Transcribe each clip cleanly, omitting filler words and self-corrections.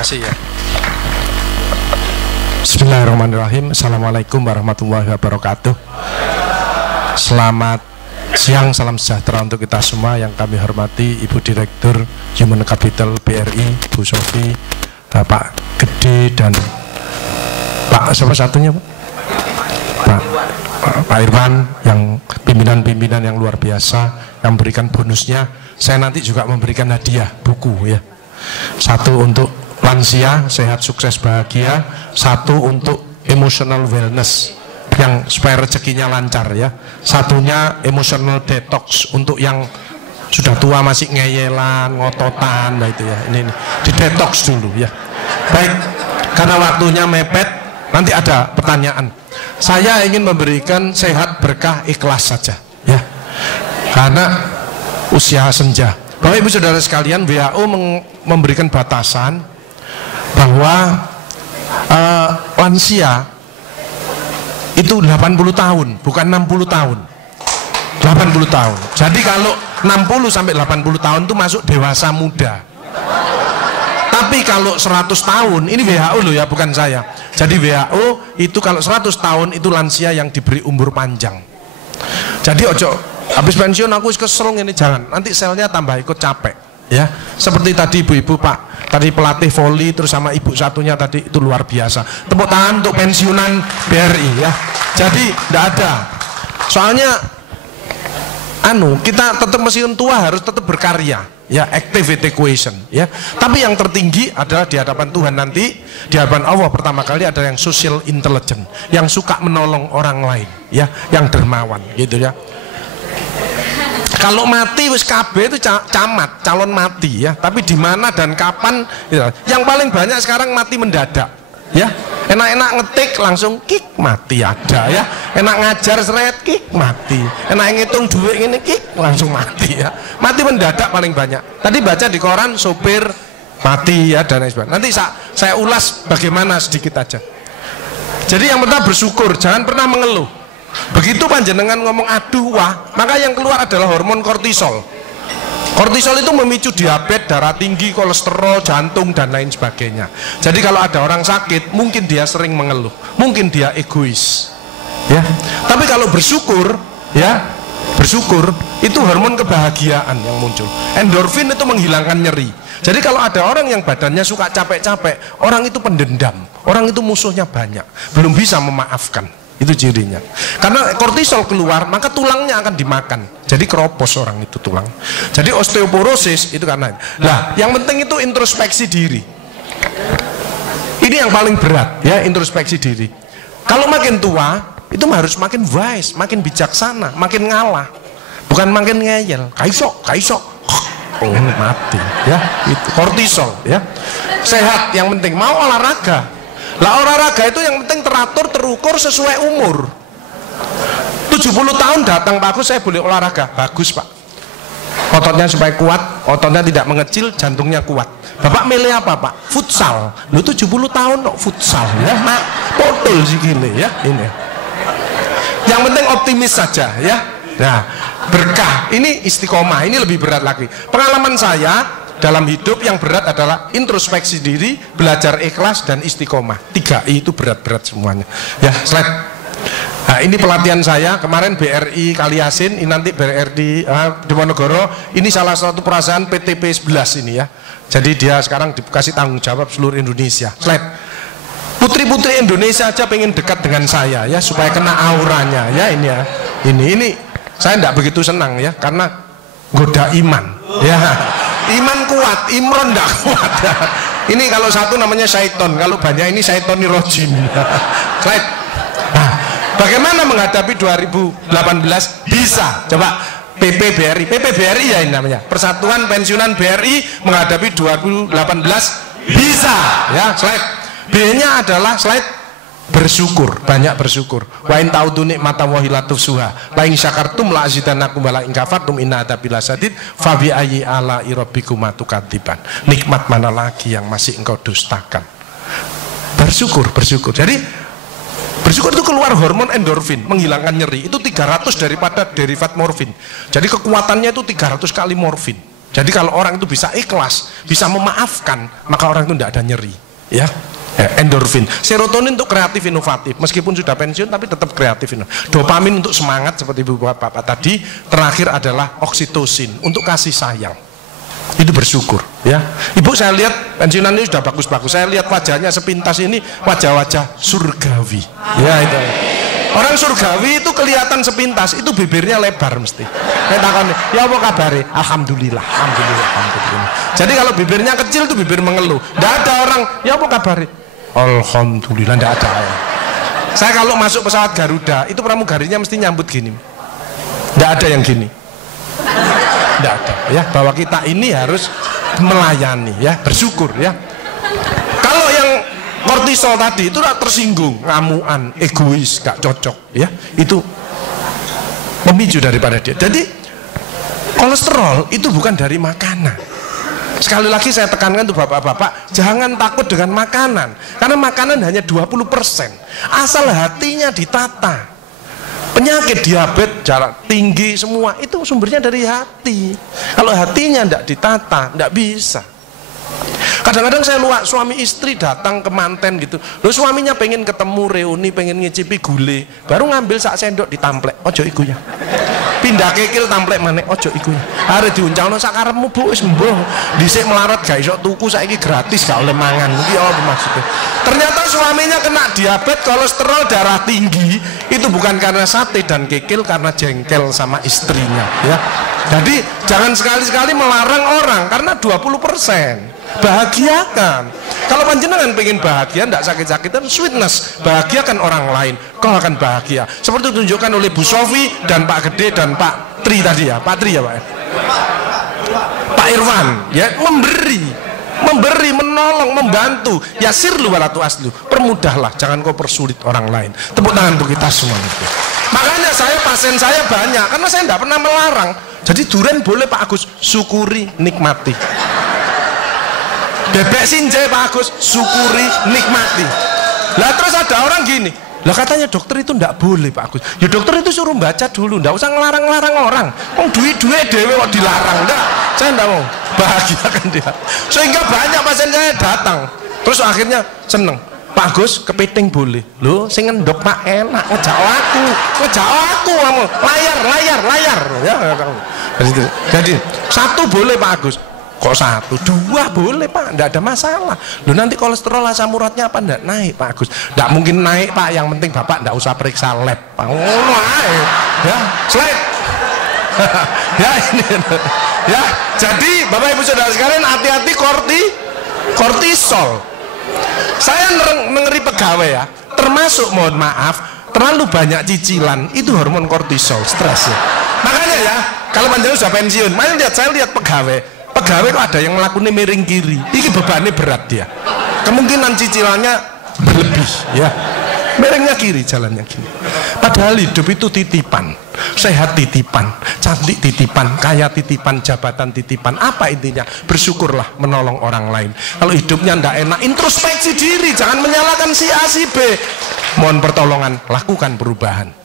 kasih ya. Bismillahirrahmanirrahim. Assalamualaikum warahmatullahi wabarakatuh. Selamat siang, salam sejahtera untuk kita semua. Yang kami hormati Ibu Direktur Human Capital BRI, Bu Sofi, Bapak Gede, dan Pak siapa satunya Pak Irwan, yang pimpinan-pimpinan yang luar biasa yang memberikan bonusnya. Saya nanti juga memberikan hadiah buku ya. Satu untuk lansia, sehat, sukses, bahagia. Satu untuk emotional wellness, yang supaya rezekinya lancar ya. Satunya emotional detox untuk yang sudah tua masih ngeyelan, ngototan, nah itu ya. Ini di detox dulu ya. Baik, karena waktunya mepet, nanti ada pertanyaan. Saya ingin memberikan sehat, berkah, ikhlas saja ya. Karena usia senja. Bapak Ibu Saudara sekalian, WHO memberikan batasan bahwa lansia itu 80 tahun, bukan 60 tahun. 80 tahun. Jadi kalau 60 sampai 80 tahun itu masuk dewasa muda. Tapi kalau 100 tahun, ini WHO loh ya, bukan saya. Jadi WHO itu kalau 100 tahun itu lansia yang diberi umur panjang. Jadi ojo habis pensiun aku kesel ini, jangan, nanti selnya tambah ikut capek ya. Seperti tadi ibu-ibu Pak tadi pelatih voli, terus sama ibu satunya tadi, itu luar biasa. Tepuk tangan untuk pensiunan BRI ya. Jadi tidak ada, soalnya kita tetap pensiun tua harus tetap berkarya ya, activity equation ya. Tapi yang tertinggi adalah di hadapan Tuhan nanti, di hadapan Allah pertama kali ada yang social intelligence, yang suka menolong orang lain ya, yang dermawan gitu ya. Kalau mati wis KB itu camat, calon mati ya. Tapi di mana dan kapan ya. Yang paling banyak sekarang mati mendadak ya. Enak-enak ngetik langsung kik mati ada ya. Enak ngajar seret kik mati. Enak ngitung duit ini kik langsung mati ya. Mati mendadak paling banyak. Tadi baca di koran sopir mati ya, dan lain sebagainya. Nanti saya ulas bagaimana sedikit aja. Jadi yang pertama bersyukur, jangan pernah mengeluh. Begitu panjenengan ngomong aduh wah, maka yang keluar adalah hormon kortisol. Kortisol itu memicu diabetes, darah tinggi, kolesterol, jantung, dan lain sebagainya. Jadi kalau ada orang sakit, mungkin dia sering mengeluh, mungkin dia egois ya. Tapi kalau bersyukur ya, bersyukur itu hormon kebahagiaan yang muncul. Endorfin itu menghilangkan nyeri. Jadi kalau ada orang yang badannya suka capek-capek, orang itu pendendam, orang itu musuhnya banyak, belum bisa memaafkan. Itu cirinya. Karena kortisol keluar, maka tulangnya akan dimakan. Jadi keropos orang itu tulang. Jadi osteoporosis itu karena. Nah, yang penting itu introspeksi diri. Ini yang paling berat ya, introspeksi diri. Kalau makin tua, itu harus makin wise, makin bijaksana, makin ngalah. Bukan makin ngeyel. Kaisok. Oh, mati ya. Itu kortisol ya. Sehat yang penting, mau olahraga. Lah olahraga itu yang penting teratur, terukur, sesuai umur. 70 tahun datang Pak Agus, saya boleh olahraga. Bagus Pak, ototnya supaya kuat, ototnya tidak mengecil, jantungnya kuat. Bapak milih apa Pak? Futsal. Lu 70 tahun kok futsal ya, mak potol sikile ya. Ini yang penting optimis saja ya. Nah, berkah ini istiqomah, ini lebih berat lagi. Pengalaman saya dalam hidup yang berat adalah introspeksi diri, belajar ikhlas, dan istiqomah. 3I itu berat-berat semuanya ya. Slide. Nah, ini pelatihan saya kemarin BRI Kaliasin, ini nanti BRI di Monogoro. Ini salah satu perusahaan PTP 11 ini ya. Jadi dia sekarang dikasih tanggung jawab seluruh Indonesia. Slide. Putri-putri Indonesia aja pengen dekat dengan saya ya, supaya kena auranya ya. Ini ya, ini saya tidak begitu senang ya, karena goda iman ya. Iman kuat, Imron tidak kuat. Ini kalau satu namanya syaiton, kalau banyak ini syaitoni rojim. Slide. Nah, bagaimana menghadapi 2018? Bisa. Coba PPBRI ya ini namanya. Persatuan Pensiunan BRI menghadapi 2018 bisa. Ya, slide. B-nya adalah slide bersyukur, banyak bersyukur. Wa in ta'udu nikmatallahi la tuhsuha. La in syakartum la azidannakum wa la in kafartum inna adzabi lasyadid. Fa bi ayyi ala'i rabbikuma tukadziban. Nikmat mana lagi yang masih engkau dustakan? Bersyukur. Jadi bersyukur itu keluar hormon endorfin, menghilangkan nyeri. Itu 300 daripada derivat morfin. Jadi kekuatannya itu 300 kali morfin. Jadi kalau orang itu bisa ikhlas, bisa memaafkan, maka orang itu tidak ada nyeri, ya. Endorfin, serotonin untuk kreatif inovatif, meskipun sudah pensiun tapi tetap kreatif inovatif. Dopamin untuk semangat seperti ibu bapak tadi. Terakhir adalah oksitosin untuk kasih sayang. Itu bersyukur, ya. Ibu saya lihat pensiunan ini sudah bagus-bagus. Saya lihat wajahnya sepintas ini wajah-wajah surgawi, ya itu. Orang surgawi itu kelihatan sepintas, itu bibirnya lebar mesti. Saya takon, ya apa kabare? Alhamdulillah, alhamdulillah, alhamdulillah. Jadi kalau bibirnya kecil itu bibir mengeluh. Tidak ada orang, ya apa kabare? Alhamdulillah, tidak ada. Saya kalau masuk pesawat Garuda, itu pramugarinya mesti nyambut gini. Tidak ada yang gini. Tidak ada, ya. Bahwa kita ini harus melayani, ya, bersyukur, ya. Kalau yang kortisol tadi itu tersinggung, ngamuan, egois, gak cocok, ya, itu memicu daripada dia. Jadi kolesterol itu bukan dari makanan. Sekali lagi saya tekankan untuk bapak-bapak, jangan takut dengan makanan, karena makanan hanya 20%, asal hatinya ditata. Penyakit diabetes, darah tinggi, semua itu sumbernya dari hati. Kalau hatinya tidak ditata, tidak bisa. Kadang-kadang saya luak suami istri datang ke manten gitu, loh suaminya pengen ketemu reuni, pengen ngicipi gule, baru ngambil sak sendok ditamplek, ojo iku ya. Pindah kekil tamplek maneh, ojo iku ya. Arep diuncalno sak karepmu Bu, wis mbuh. Dhisik melarat gak iso tuku, saiki gratis gak oleh mangan. Iki apa maksudnya? Ternyata suaminya kena diabetes, kolesterol, darah tinggi, itu bukan karena sate dan kekil, karena jengkel sama istrinya, ya. Jadi jangan sekali-sekali melarang orang karena 20%. Bahagiakan. Kalau panjenengan pengen bahagia, tidak sakit-sakitan, sweetness, bahagiakan orang lain, kau akan bahagia. Seperti ditunjukkan oleh Bu Sofi dan Pak Gede dan Pak Tri tadi, ya, Pak Tri ya Pak. Pak Irwan, ya, memberi, menolong, membantu. Ya sirlu walatu aslu, permudahlah, jangan kau persulit orang lain. Tepuk tangan untuk kita semua itu. Makanya pasien saya banyak, karena saya tidak pernah melarang. Jadi durian boleh Pak Agus, syukuri, nikmati. Bebek sinjai Pak Agus, syukuri, nikmati. Lah terus ada orang gini, lah katanya dokter itu ndak boleh Pak Agus. Ya dokter itu suruh baca dulu, ndak usah ngelarang-larang orang. Duit dewe kok dilarang, ndak. Saya ndak mau, bahagiakan dia. Sehingga banyak pasien saya datang, terus akhirnya seneng. Pak Agus, kepiting boleh. Loh, sing ngendok Pak enak, ngejak aku kamu. Layar. Ya, jadi satu boleh Pak Agus. Kok satu, dua boleh Pak, tidak ada masalah. Loh nanti kolesterol asam uratnya apa tidak naik Pak Agus? Tidak mungkin naik Pak, yang penting Bapak tidak usah periksa lab. Ya, slide. Ya ini, ya. Jadi Bapak Ibu Saudara sekalian, hati-hati kortisol. Saya ngeri pegawai ya, termasuk mohon maaf, terlalu banyak cicilan itu hormon kortisol, stres ya. Makanya ya, kalau panjang sudah pensiun, saya lihat pegawai kok ada yang melakukan miring kiri, ini bebannya berat dia, kemungkinan cicilannya berlebih ya, miringnya kiri, jalannya kiri. Padahal hidup itu titipan, sehat titipan, cantik titipan, kaya titipan, jabatan titipan. Apa intinya? Bersyukurlah, menolong orang lain. Kalau hidupnya ndak enak, introspeksi diri, jangan menyalahkan si A si B, mohon pertolongan, lakukan perubahan.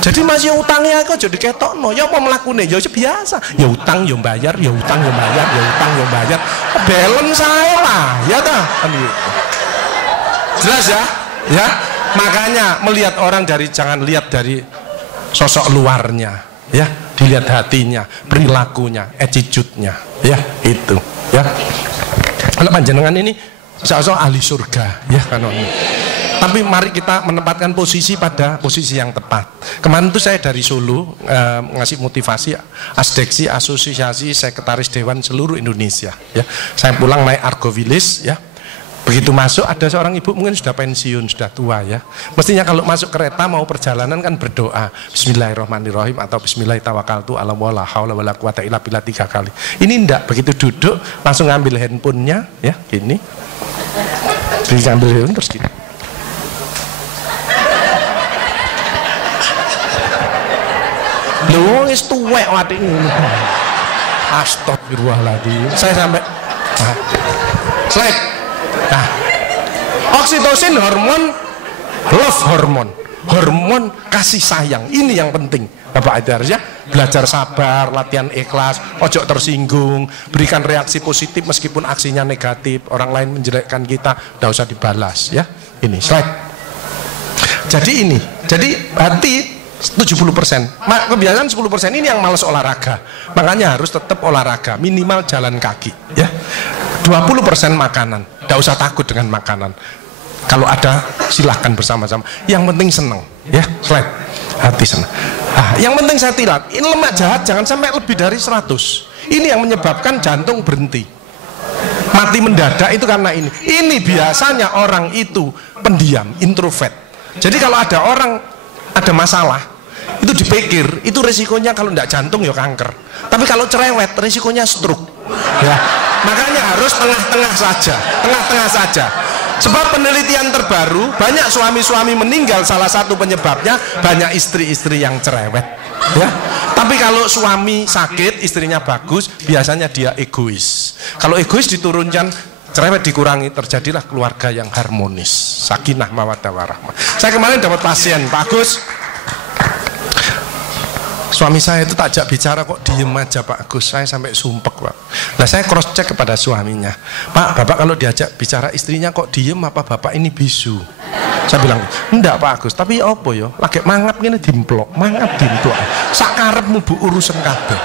Jadi masih utangnya kok jadi ketokno, ya apa melakukannya? Ya biasa, ya utang, ya bayar, ya utang, ya bayar, ya utang, ya bayar. Balance saya lah, ya dah. Jelas ya? Ya. Makanya melihat orang jangan lihat dari sosok luarnya, ya. Dilihat hatinya, perilakunya, attitude-nya, ya itu, ya. Kalau panjenengan ini sosok ahli surga, ya kan ini. Tapi mari kita menempatkan posisi pada posisi yang tepat. Kemarin itu saya dari Solo ngasih motivasi asdeksi asosiasi sekretaris dewan seluruh Indonesia. Ya, saya pulang naik Argo Wilis ya. Begitu masuk ada seorang ibu mungkin sudah pensiun, sudah tua ya. Mestinya kalau masuk kereta mau perjalanan kan berdoa Bismillahirrahmanirrahim atau Bismillahirrahmanirrahim ala wala haula wala quwata illa billah 3 kali. Ini enggak, begitu duduk langsung ngambil handphonenya ya gini. Ngambil handphone terus gini. Lho wis tuwek watik ngono. Astagfirullahaladzim. Saya sampai slide. Nah, oksitosin hormon love hormon, hormon kasih sayang. Ini yang penting. Bapak itu harusnya belajar sabar, latihan ikhlas, ojo tersinggung, berikan reaksi positif meskipun aksinya negatif, orang lain menjelekkan kita, tidak usah dibalas ya. Ini slide. Jadi hati 70%, kebiasaan 10% ini yang malas olahraga, makanya harus tetap olahraga, minimal jalan kaki ya. 20% makanan, tidak usah takut dengan makanan, kalau ada silahkan bersama-sama, yang penting seneng ya. Slide. Hati senang. Yang penting saya tilat, ini lemak jahat jangan sampai lebih dari 100. Ini yang menyebabkan jantung berhenti, mati mendadak itu karena ini. Ini biasanya orang itu pendiam, introvert. Jadi kalau ada orang ada masalah, itu dipikir, itu resikonya kalau tidak jantung ya kanker. Tapi kalau cerewet, resikonya stroke. Ya, makanya harus tengah-tengah saja. Sebab penelitian terbaru, banyak suami-suami meninggal, salah satu penyebabnya banyak istri-istri yang cerewet. Ya. Tapi kalau suami sakit, istrinya bagus, biasanya dia egois. Kalau egois diturunkan, cerewet dikurangi, terjadilah keluarga yang harmonis. Sakinah mawaddah warahmah. Saya kemarin dapat pasien, Pak Agus. Suami saya itu tak ajak bicara kok diem aja Pak Agus, saya sampai sumpek Pak. Nah saya cross check kepada suaminya, Pak, Bapak kalau diajak bicara istrinya kok diem, apa Bapak ini bisu? Saya bilang, enggak Pak Agus, tapi apa ya, lagi mangap gini dimplok, sakarepmu bu urusan kabeh.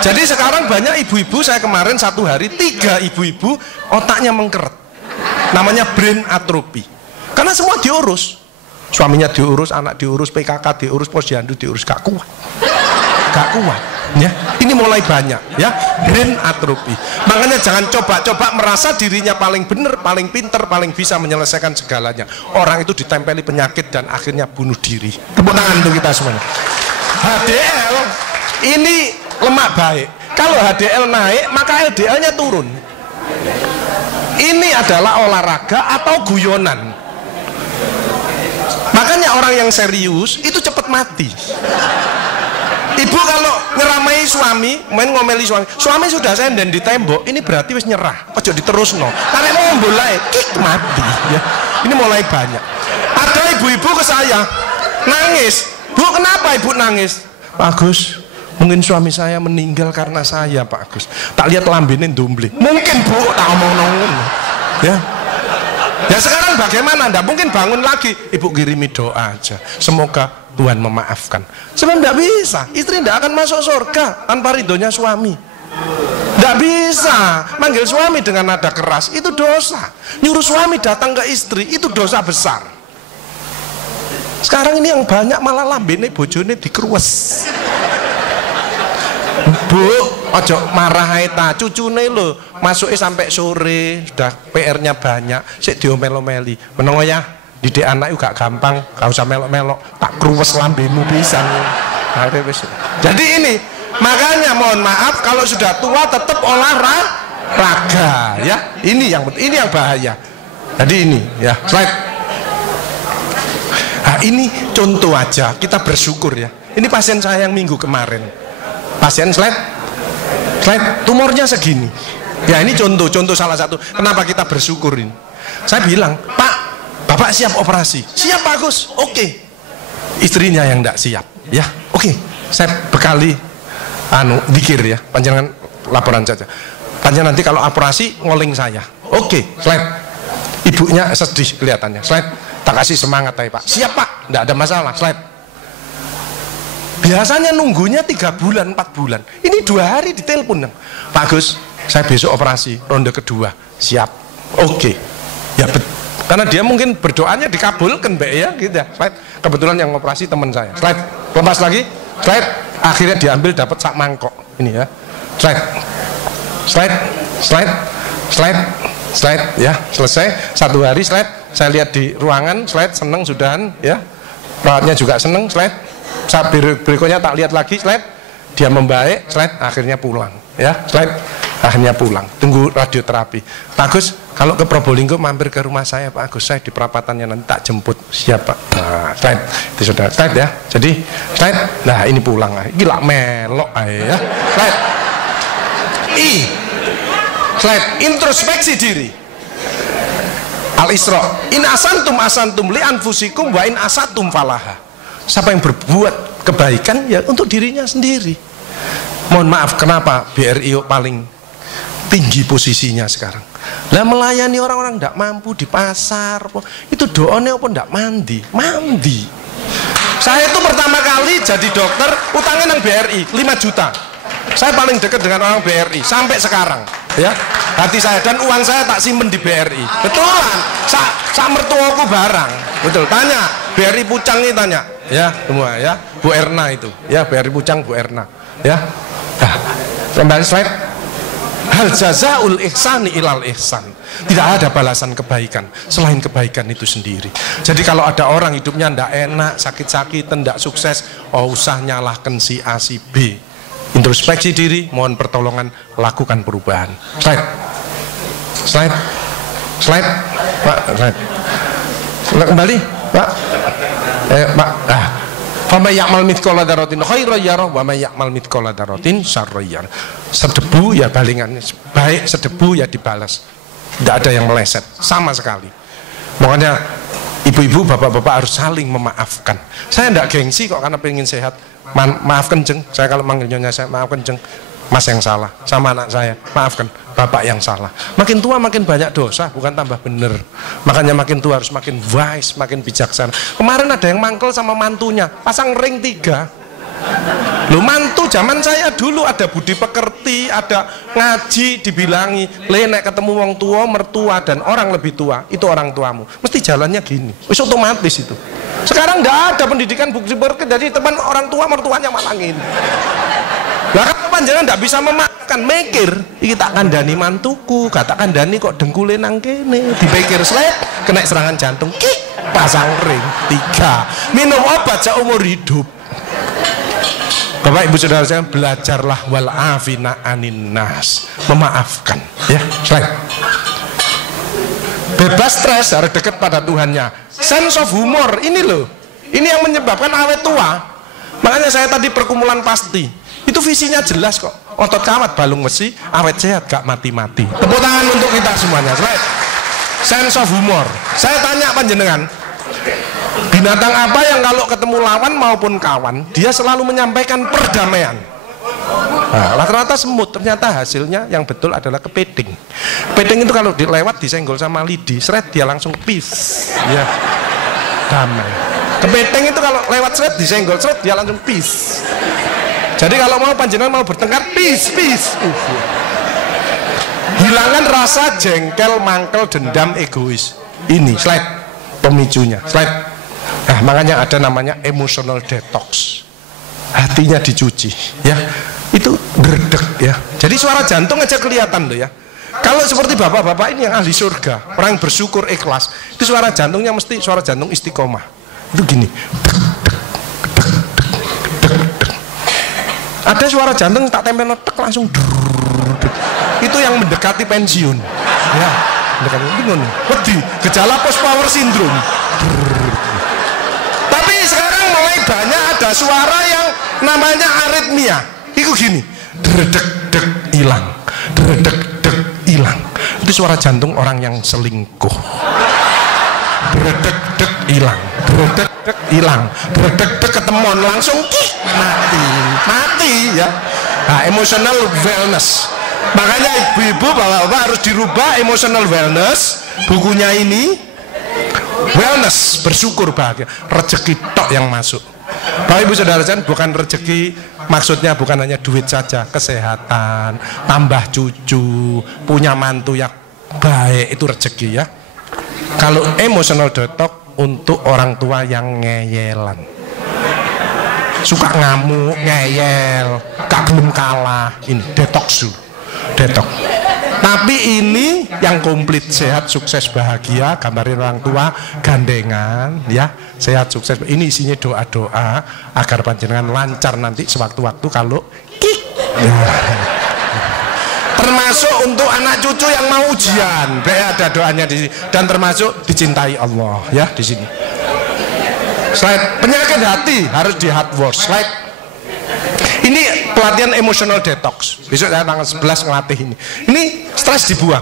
Jadi sekarang banyak ibu-ibu, saya kemarin satu hari 3 ibu-ibu otaknya mengkeret, namanya brain atrophy, karena semua diurus, suaminya diurus, anak diurus, PKK diurus, posyandu diurus, gak kuat ya. Ini mulai banyak ya, brain atrophy. Makanya jangan coba-coba merasa dirinya paling benar, paling pinter, paling bisa menyelesaikan segalanya. Orang itu ditempeli penyakit dan akhirnya bunuh diri. Tepuk tangan untuk kita semuanya. HDL ini lemak baik, kalau HDL naik maka LDL-nya turun. Ini adalah olahraga atau guyonan. Makanya orang yang serius itu cepat mati. Ibu kalau ngeramai suami, main ngomeli suami sudah senden di tembok, ini berarti wis nyerah, ojo diterusno. Karena mau mulai kik mati ya. Ini mulai banyak. Ada ibu-ibu ke saya nangis, Bu kenapa ibu nangis? Pak Agus, mungkin suami saya meninggal karena saya Pak Agus. Tak lihat lambene ndumbli. Mungkin Bu, tak omong-omong ya. Ya sekarang bagaimana? Nggak mungkin bangun lagi. Ibu kirimi doa aja, semoga Tuhan memaafkan. Sebab tidak bisa, istri tidak akan masuk surga tanpa ridhonya suami. Tidak bisa manggil suami dengan nada keras, itu dosa. Nyuruh suami datang ke istri, itu dosa besar. Sekarang ini yang banyak malah lambene bojone dikruwes. Bu, ojo marah ta, cucune lho, masuknya sampai sore, sudah PR-nya banyak, sik diomel-omeli. Meneng ya, didik anak itu gak gampang, gak usah melok-melok, tak kruwes lambemu pisan. Jadi ini, makanya mohon maaf kalau sudah tua tetap olahraga ya. Ini yang bahaya. Jadi ini ya, slide. Nah, ini contoh aja, kita bersyukur ya. Ini pasien saya yang minggu kemarin. Pasien slide, tumornya segini. Ya ini contoh salah satu. Kenapa kita bersyukur ini? Saya bilang, Pak, Bapak siap operasi? Siap Pak Agus. Oke. Istrinya yang tidak siap. Ya, oke. Saya bekali, dikir ya. Panjangan laporan saja. Panjangan nanti kalau operasi ngoling saya. Oke, slide. Ibunya sedih kelihatannya. Slide. Tak kasih semangat ya Pak. Siap Pak, tidak ada masalah. Slide. Biasanya nunggunya 3 bulan, 4 bulan. Ini 2 hari ditelepon. Pak Agus, saya besok operasi ronde kedua. Siap. Oke. Ya karena dia mungkin berdoanya dikabulkan Mbak ya gitu ya. Slide. Kebetulan yang operasi teman saya. Slide. Lepas lagi. Slide. Akhirnya diambil dapat sak mangkok. Ini ya. Slide ya. Selesai 1 hari slide. Saya lihat di ruangan slide, seneng sudahan ya. Perawatnya juga seneng slide. Saat berikutnya tak lihat lagi slide, dia membaik slide, akhirnya pulang ya. Slide, akhirnya pulang, tunggu radioterapi. Pak Agus, kalau ke Probolinggo mampir ke rumah saya Pak Agus, saya di perapatannya nanti tak jemput. Siap Pak. Nah, slide itu sudah slide ya. Jadi slide, nah ini pulang, gila melok ya. Slide, slide, introspeksi diri. Al-Isra, in asantum li anfusikum wa in asatum falaha. Siapa yang berbuat kebaikan ya untuk dirinya sendiri. Mohon maaf, kenapa BRI paling tinggi posisinya sekarang? Lah melayani orang-orang tidak mampu di pasar, itu doanya apa tidak mandi? Mandi. Saya itu pertama kali jadi dokter utangnya nang BRI 5 juta. Saya paling dekat dengan orang BRI sampai sekarang, ya. Hati saya dan uang saya tak simpen di BRI. Betulan. Sa mertuaku barang. Betul. Tanya BRI Pucang ini, tanya, ya semua ya. Bu Erna itu, ya BRI Pucang Bu Erna, ya. Nah, kembali slide. Hal jazaul ihsani ilal ihsan. Tidak ada balasan kebaikan selain kebaikan itu sendiri. Jadi kalau ada orang hidupnya ndak enak, sakit-sakitan, ndak sukses, oh usah nyalahkan si A si B. Introspeksi diri, mohon pertolongan, lakukan perubahan. Slide. Slide. Slide. Pak, slide. Kembali, Pak. Pak. Fama ya'mal mithqala dzarratin khairan yarah wa may ya'mal mithqala dzarratin syarran yarah. Sedebu ya balingannya, baik sedebu ya dibalas. Tidak ada yang meleset sama sekali. Makanya ibu-ibu, bapak-bapak harus saling memaafkan. Saya tidak gengsi kok karena pengen sehat. Maafkan jeng, saya kalau manggil nyonya saya maafkan jeng, mas yang salah, sama anak saya maafkan, bapak yang salah. Makin tua makin banyak dosa, bukan tambah bener. Makanya makin tua harus makin wise, makin bijaksana. Kemarin ada yang mangkel sama mantunya, pasang ring 3. Loh, mantu zaman saya dulu ada budi pekerti, ada ngaji, dibilangi, nek ketemu wong tua, mertua dan orang lebih tua, itu orang tuamu. Mesti jalannya gini, wis otomatis itu. Sekarang nggak ada pendidikan budi pekerti, jadi teman orang tua mertuanya malangin. Lah kan panjenengan nggak bisa memaafkan, mikir, iki tak kandhani mantuku, gak tak kandhani kok dengkule nang kene, dipikir slep, kena serangan jantung, kik, pasang ring 3, minum obat seumur hidup. Bapak Ibu Saudara saya, belajarlah wal afina anin nas, memaafkan, ya. Slide. Bebas stres, harus dekat pada Tuhannya. Sense of humor, ini loh, ini yang menyebabkan awet tua. Makanya saya tadi perkumpulan pasti, itu visinya jelas kok. Otot kawat balung besi, awet sehat gak mati-mati. Tepuk tangan untuk kita semuanya. Slide. Sense of humor. Saya tanya panjenengan, binatang apa yang kalau ketemu lawan maupun kawan dia selalu menyampaikan perdamaian? Nah, rata-rata semut, ternyata hasilnya yang betul adalah kepiting. Kepiting itu kalau dilewat disenggol sama lidi, seret dia langsung peace, ya, damai. Kepiting itu kalau lewat seret disenggol seret dia langsung peace. Jadi kalau mau panjenengan mau bertengkar, peace. Hilangkan rasa jengkel, mangkel, dendam, egois. Ini slide pemicunya. Slide. Nah, makanya ada namanya emotional detox. Hatinya dicuci, ya. Itu dredeg, ya. Jadi suara jantung aja kelihatan loh, ya. Kalau seperti bapak-bapak ini yang ahli surga, orang yang bersyukur ikhlas, itu suara jantungnya mesti suara jantung istiqomah. Itu gini. Ada suara jantung tak tempel tek langsung. Itu yang mendekati pensiun, ya. Mendekati bingung. Wedi, gejala post power syndrome. Tapi sekarang mulai banyak ada suara yang namanya aritmia. Itu gini, dredeg-deg hilang, dredeg-deg hilang. Itu suara jantung orang yang selingkuh. Dredeg-deg hilang, dredeg-deg hilang, dredeg-deg ketemuan langsung mati, ya. Nah, emotional wellness. Makanya ibu-ibu, bapak-bapak harus dirubah emotional wellness. Bukunya ini wellness, bersyukur bahagia, rezeki tok yang masuk. Bapak Ibu Saudara sekalian, bukan rezeki maksudnya bukan hanya duit saja, kesehatan, tambah cucu, punya mantu yang baik, itu rezeki, ya. Kalau emotional detox untuk orang tua yang ngeyelan, suka ngamuk, ngeyel, gak belum kalah, ini detox dulu, detox. Tapi ini yang komplit, sehat, sukses, bahagia, gambarin orang tua, gandengan, ya, sehat, sukses. Ini isinya doa-doa agar panjenengan lancar nanti sewaktu-waktu kalau kik. Ya. Termasuk untuk anak cucu yang mau ujian, ada doanya di sini, dan termasuk dicintai Allah, ya, di sini. Slide penyakit hati harus di hard work. Slide. Ini pelatihan emotional detox. Besok saya tanggal 11 ngelatih ini. Ini stres dibuang.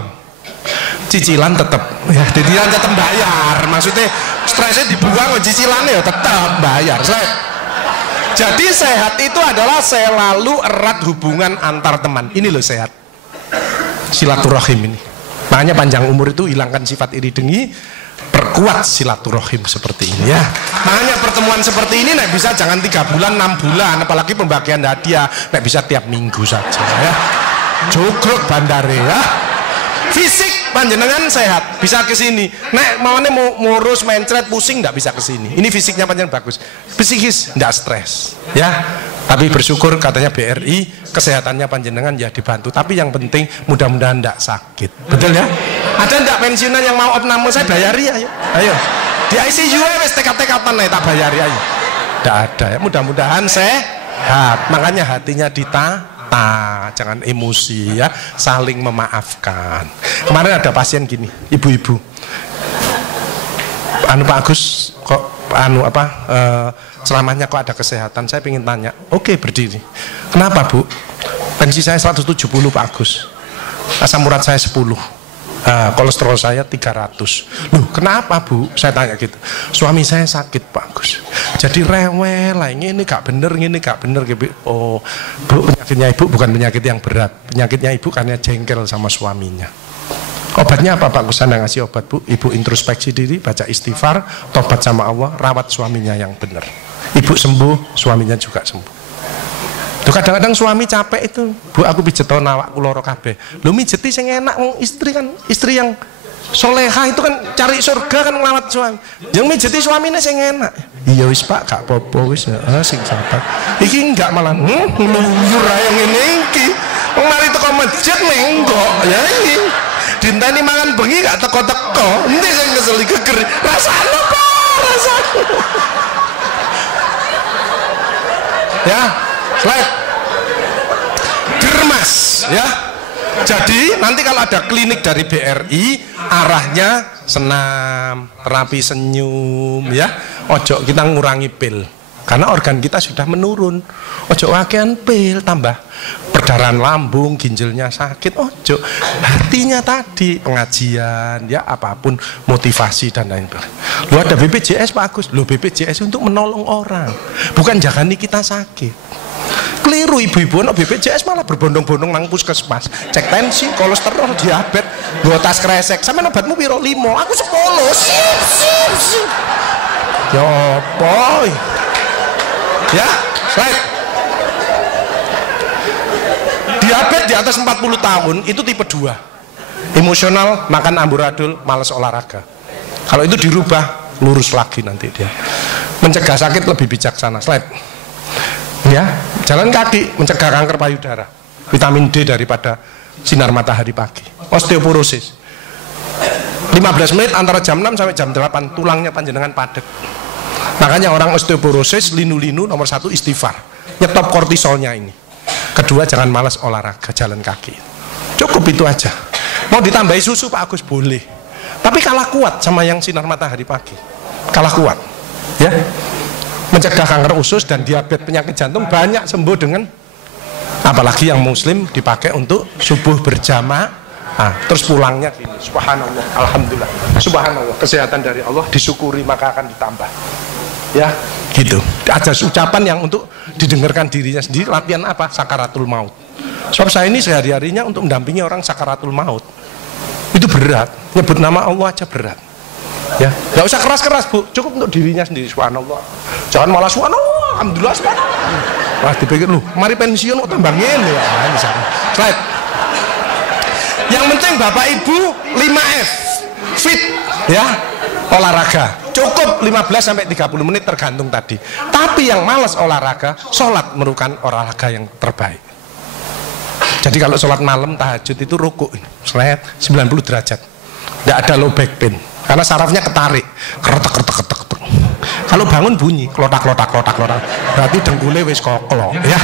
Cicilan tetap, ya, cicilan tetap bayar. Maksudnya stresnya dibuang, cicilannya ya tetap bayar. Slide. Jadi sehat itu adalah selalu erat hubungan antar teman. Ini loh sehat. Silaturahim ini. Makanya panjang umur itu hilangkan sifat iri dengki, perkuat silaturahim seperti ini ya. Makanya pertemuan seperti ini nek bisa jangan 3 bulan, 6 bulan, apalagi pembagian hadiah nek bisa tiap minggu saja ya. Jugruk bandare ya. Fisik panjenengan sehat, bisa ke sini. Nek maunya mau ngurus, mencret, pusing nggak bisa ke sini. Ini fisiknya panjenengan bagus. Psikis nggak stres ya. Tapi bersyukur katanya BRI kesehatannya panjenengan ya dibantu. Tapi yang penting mudah-mudahan tidak sakit. Betul ya? Ada tidak pensiunan yang mau opname saya bayari ayo. Ayo. Di ICU wes tekad-tekatan tak bayari ayo. Tidak ada ya. Mudah-mudahan sehat. Makanya hatinya ditata, jangan emosi ya, saling memaafkan. Kemarin ada pasien gini, ibu-ibu. Anu Pak Agus kok selamanya kok ada kesehatan, saya ingin tanya. Oke, berdiri. Kenapa Bu? Pensi saya 170 Pak Agus, asam urat saya 10, kolesterol saya 300. Loh kenapa Bu? Saya tanya gitu. Suami saya sakit Pak Agus, jadi rewel lah, ini gak bener, ini gak bener. Oh Bu, penyakitnya Ibu bukan penyakit yang berat, penyakitnya Ibu karena jengkel sama suaminya. Obatnya apa Pak Gus? Anda ngasih obat Bu, Ibu introspeksi diri, baca istighfar, tobat sama Allah, rawat suaminya yang benar. Ibu sembuh, suaminya juga sembuh. Tuh kadang-kadang suami capek itu, Bu aku pijet awakku loro kabeh. Lho mijeti sing enak, istri kan, istri yang solehah itu kan cari surga kan ngelawat suami. Yang mijeti suaminya sing enak. Iya wis Pak, gak apa-apa wis, sing sabar. Iki enggak malah ngluyur ae ngene iki. Wong mari teko masjid menggok ya iki. Dinteni mangan bengi gak teko-teko. Endi sing ngeseli geger. Rasane apa? Rasane. Ya, slide. Germas ya. Jadi nanti kalau ada klinik dari BRI arahnya senam, terapi senyum ya. Ojo kita ngurangi pil. Karena organ kita sudah menurun. Ojo wakian pil tambah perdarahan lambung, ginjalnya sakit. Ojo, hatinya tadi pengajian ya, apapun motivasi dan lain-lain. Lu ada BPJS Pak Agus. Lu BPJS untuk menolong orang, bukan jagani kita sakit. Keliru ibu-ibu, no BPJS malah berbondong-bondong nang puskesmas, cek tensi, kolesterol, diabetes, dua tas kresek. Sama obatmu piro 5, aku 10. Sip. Ya boy. Ya, slide. Diabetes di atas 40 tahun itu tipe 2. Emosional, makan amburadul, malas olahraga. Kalau itu dirubah, lurus lagi nanti dia. Mencegah sakit lebih bijaksana. Slide. Ya, jalan kaki mencegah kanker payudara. Vitamin D daripada sinar matahari pagi. Osteoporosis. 15 menit antara jam 6 sampai jam 8 tulangnya panjenengan padat. Makanya orang osteoporosis linu-linu nomor 1 istighfar. Nyetop kortisolnya ini. Kedua jangan malas olahraga, jalan kaki. Cukup itu aja. Mau ditambahi susu Pak Agus boleh. Tapi kalah kuat sama yang sinar matahari pagi. Kalah kuat. Ya. Mencegah kanker usus dan diabetes, penyakit jantung banyak sembuh dengan, apalagi yang muslim dipakai untuk subuh berjamaah. Terus pulangnya gini, subhanallah, alhamdulillah, subhanallah, kesehatan dari Allah disyukuri maka akan ditambah. Ya, gitu. Ada ucapan yang untuk didengarkan dirinya sendiri. Latihan apa? Sakaratul maut. Sebab saya ini sehari-harinya untuk mendampingi orang sakaratul maut. Itu berat. Nyebut nama Allah aja berat. Ya, nggak usah keras-keras Bu, cukup untuk dirinya sendiri. Subhanallah, jangan malah subhanallah, alhamdulillah, subhanallah. Wah dipikir lu, mari pensiun kok tambah ngene ya. Ini sana. Slide. Yang penting Bapak Ibu 5F, fit ya, olahraga. Cukup 15 sampai 30 menit tergantung tadi. Tapi yang malas olahraga, sholat merupakan olahraga yang terbaik. Jadi kalau sholat malam tahajud itu rukuk, slide 90 derajat. Nggak ada low back pain. Karena sarafnya ketarik, keretek. Kalau bangun bunyi, klotak. Berarti dengkulnya wis koklo, ya,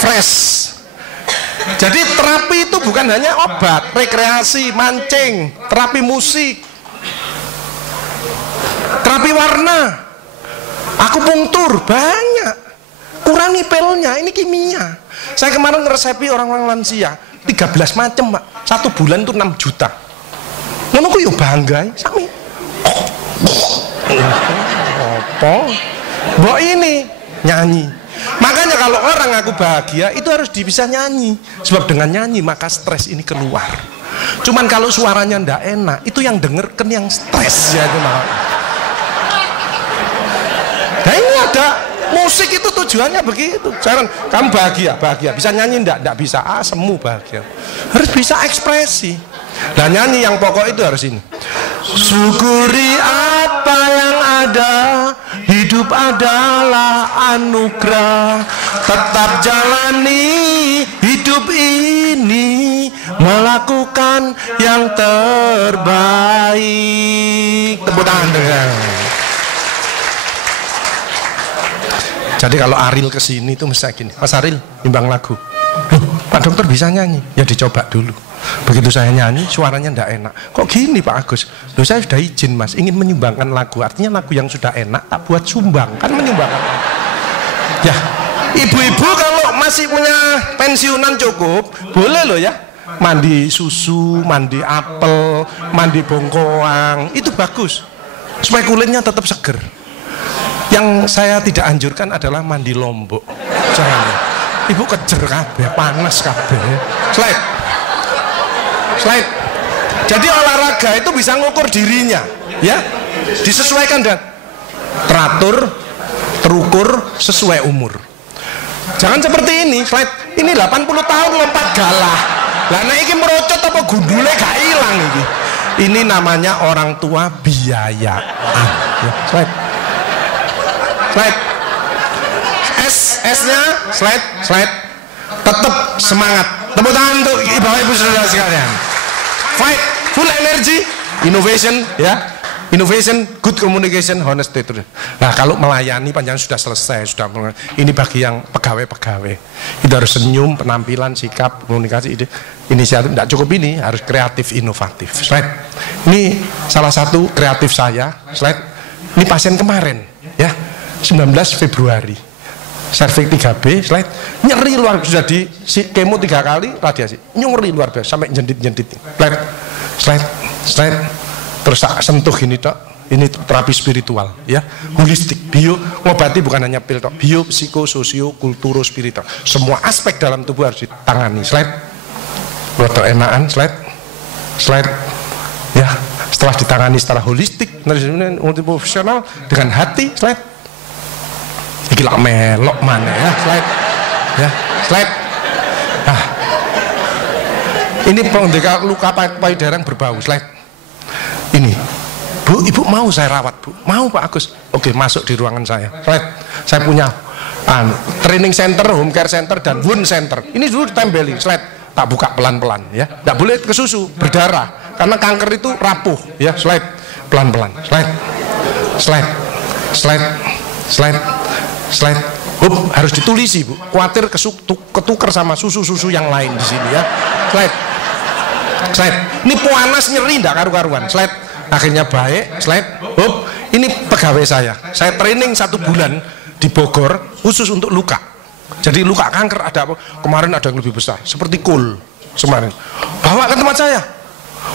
fresh. Jadi terapi itu bukan hanya obat, rekreasi, mancing, terapi musik, terapi warna, akupunktur, banyak. Kurangi pilnya, ini kimia. Saya kemarin ngeresepi orang-orang lansia, 13 macam Pak, 1 bulan itu 6 juta. Ngono ku yo bangga sami. Apa? Mbok ini nyanyi. kalau orang aku bahagia itu harus bisa nyanyi, sebab dengan nyanyi maka stres ini keluar. Cuman kalau suaranya ndak enak, itu yang denger kan yang stres ya itu malah. Nah ini ada musik itu tujuannya begitu. Sekarang kamu bahagia, bisa nyanyi ndak bisa, semu bahagia. Harus bisa ekspresi. Dan nyanyi yang pokok itu harus ini. Syukuri apa yang ada, hidup adalah anugerah. Tetap jalani hidup ini, melakukan yang terbaik. Tepuk tangan dengan. Jadi kalau Aril kesini itu mesti gini, Mas Aril nimbang lagu. Pak dokter bisa nyanyi, ya dicoba dulu. Begitu saya nyanyi suaranya ndak enak, kok gini Pak Agus? Loh saya sudah izin Mas, ingin menyumbangkan lagu, artinya lagu yang sudah enak tak buat sumbang, kan menyumbangkan. Ya, ibu-ibu kalau masih punya pensiunan cukup, boleh loh ya, mandi susu, mandi apel, mandi bongkoang, itu bagus, supaya kulitnya tetap seger. Yang saya tidak anjurkan adalah mandi lombok, jangan ya. Ibu kejer kabeh, panas kabeh. Slide. Jadi olahraga itu bisa ngukur dirinya, ya. Disesuaikan dan teratur, terukur sesuai umur. Jangan seperti ini, slide. Ini 80 tahun lompat galah. Lah nek iki merocot apa gundule gak ilang iki. Ini namanya orang tua biaya. Ya, slide. S-nya slide. Tetap semangat. Tepuk tangan untuk ibu-ibu saudara sekalian. Fight, full energy, innovation, ya. Innovation, good communication, honesty. Nah, kalau melayani panjang sudah selesai, ini bagi yang pegawai-pegawai. Itu harus senyum, penampilan, sikap, komunikasi, ide, inisiatif. Tidak cukup ini, harus kreatif, inovatif. Slide. Ini salah satu kreatif saya. Slide. Ini pasien kemarin, ya. 19 Februari serviks 3B, slide, nyeri luar biasa, sudah di kemo 3 kali radiasi, nyeri luar biasa sampai jendit-jendit. Slide, terus tak sentuh gini tok, ini terapi spiritual, ya, holistik, bio, ngobati bukan hanya pil tok, bio, psiko, sosio, kulturo, spiritual, semua aspek dalam tubuh harus ditangani. Slide, roto enakan, slide, ya, setelah ditangani secara holistik, multiprofesional dengan hati, slide. Gila melok mana ya, slide. Nah, ini pengobatan luka payudara yang berbau, slide. Ini, Bu, Ibu mau saya rawat, Bu? Mau Pak Agus? Oke, masuk di ruangan saya, slide. Saya punya training center, home care center, dan wound center. Ini dulu ditempeli, slide. Tak buka pelan-pelan, ya. Tidak boleh ke susu, berdarah, karena kanker itu rapuh, ya. Slide, pelan-pelan, slide. Harus ditulisi, Bu. Khawatir ketuker sama susu-susu yang lain di sini, ya. Slide. Ini panas nyeri ndak karu-karuan. Slide. Akhirnya baik. Slide. Ini pegawai saya. Saya training 1 bulan di Bogor khusus untuk luka. Jadi luka kanker ada apa? Kemarin ada yang lebih besar, seperti kul kemarin. Bawa ke tempat saya.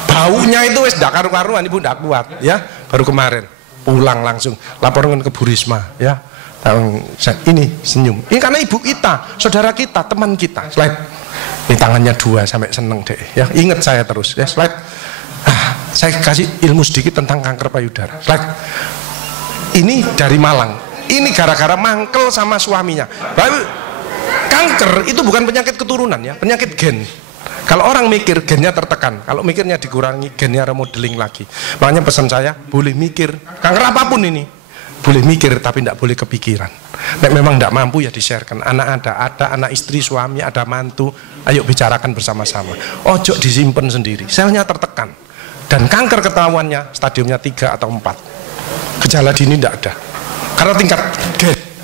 Baunya itu wes ndak karu-karuan, Ibu ndak kuat, ya. Baru kemarin pulang langsung laporan ke Bu Risma, ya. Ini senyum. Ini karena ibu kita, saudara kita, teman kita. Slide. Ini tangannya 2 sampai seneng deh. Ya, ingat saya terus. Ya, slide. Saya kasih ilmu sedikit tentang kanker payudara. Slide. Ini dari Malang. Ini gara-gara mangkel sama suaminya. Kanker itu bukan penyakit keturunan, ya, penyakit gen. Kalau orang mikir gennya tertekan, kalau mikirnya dikurangi gennya remodeling lagi. Makanya pesan saya, boleh mikir kanker apapun ini. Boleh mikir tapi tidak boleh kepikiran. Nek memang tidak mampu ya di-sharekan. Anak ada anak istri, suami, ada mantu. Ayo bicarakan bersama-sama. Ojo disimpan sendiri. Selnya tertekan. Dan kanker ketahuannya stadiumnya 3 atau 4. Gejala dini tidak ada. Karena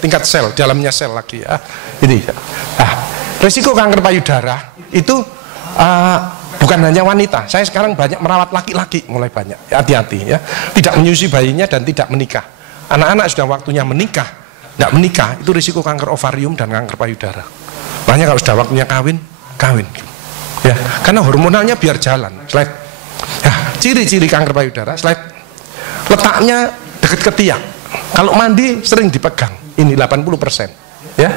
tingkat sel, dalamnya sel lagi, ya. Ini. Risiko kanker payudara itu bukan hanya wanita. Saya sekarang banyak merawat laki-laki, mulai banyak. Hati-hati, ya. Tidak menyusui bayinya dan tidak menikah. Anak-anak sudah waktunya menikah, tidak menikah, itu risiko kanker ovarium dan kanker payudara. Makanya kalau sudah waktunya kawin, ya, karena hormonalnya biar jalan. Slide. Ya, ciri-ciri kanker payudara, slide. Letaknya dekat ketiak. Kalau mandi sering dipegang, ini 80%. Ya,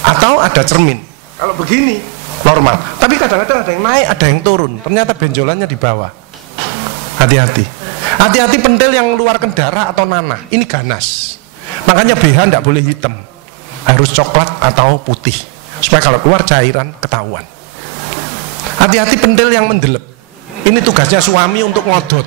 Atau ada cermin. Kalau begini normal. Tapi kadang-kadang ada yang naik, ada yang turun. Ternyata benjolannya di bawah. Hati-hati. Hati-hati pentil yang mengeluarkan darah atau nanah. Ini ganas. Makanya BH tidak boleh hitam. Harus coklat atau putih. Supaya kalau keluar cairan ketahuan. Hati-hati pentil yang mendelep. Ini tugasnya suami untuk ngodot.